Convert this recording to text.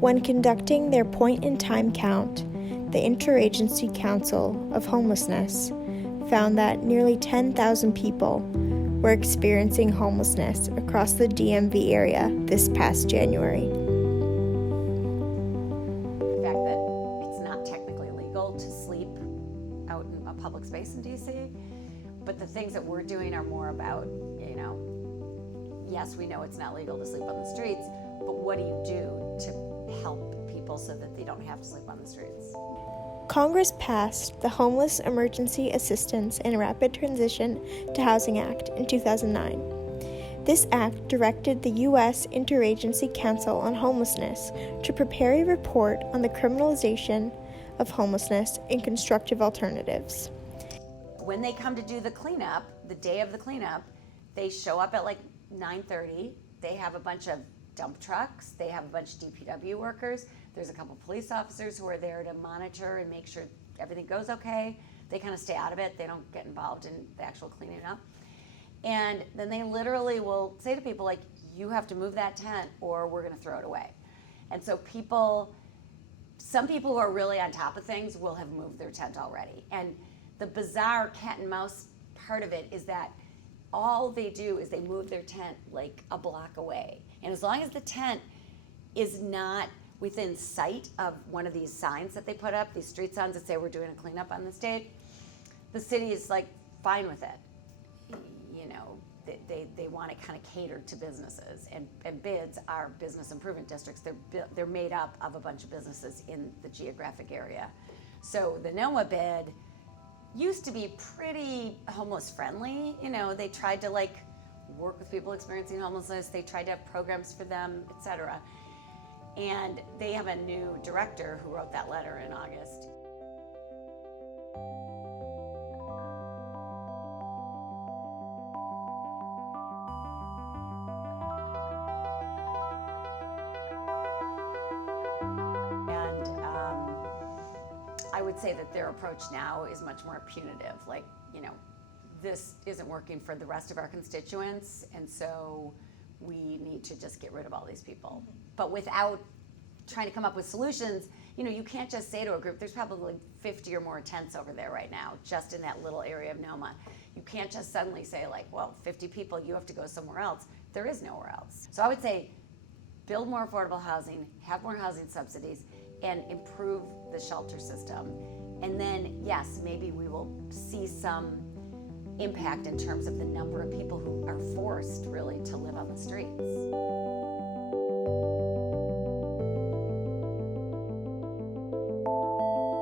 When conducting their point-in-time count, the Interagency Council of Homelessness found that nearly 10,000 people were experiencing homelessness across the DMV area this past January. The fact that it's not technically legal to sleep out in a public space in DC, but the things that we're doing are more about, yes, we know it's not legal to sleep on the streets, but what do you do to help people so that they don't have to sleep on the streets? Congress passed the Homeless Emergency Assistance and Rapid Transition to Housing Act in 2009. This act directed the U.S. Interagency Council on Homelessness to prepare a report on the criminalization of homelessness and constructive alternatives. When they come to do the cleanup, the day of the cleanup, they show up at like 9:30. They have a bunch of dump trucks. They have a bunch of DPW workers. There's a couple police officers who are there to monitor and make sure everything goes okay. They kind of stay out of it. They don't get involved in the actual cleaning up. And then they literally will say to people, like, you have to move that tent or we're going to throw it away. And so some people who are really on top of things will have moved their tent already. And the bizarre cat and mouse part of it is that all they do is they move their tent like a block away. And as long as the tent is not within sight of one of these signs that they put up, these street signs that say we're doing a cleanup on this date, the city is like fine with it. They want to kind of cater to businesses, and bids are business improvement districts. They're made up of a bunch of businesses in the geographic area. So the NOAA bid used to be pretty homeless friendly. They tried to work with people experiencing homelessness. They tried to have programs for them, etc. And they have a new director who wrote that letter in August. And I would say that their approach now is much more punitive. This isn't working for the rest of our constituents, and so we need to just get rid of all these people. But without trying to come up with solutions, you can't just say to a group, there's probably 50 or more tents over there right now, just in that little area of NOMA. You can't just suddenly say 50 people, you have to go somewhere else. There is nowhere else. So I would say build more affordable housing, have more housing subsidies, and improve the shelter system. And then, yes, maybe we will see some impact in terms of the number of people who are forced really to live on the streets.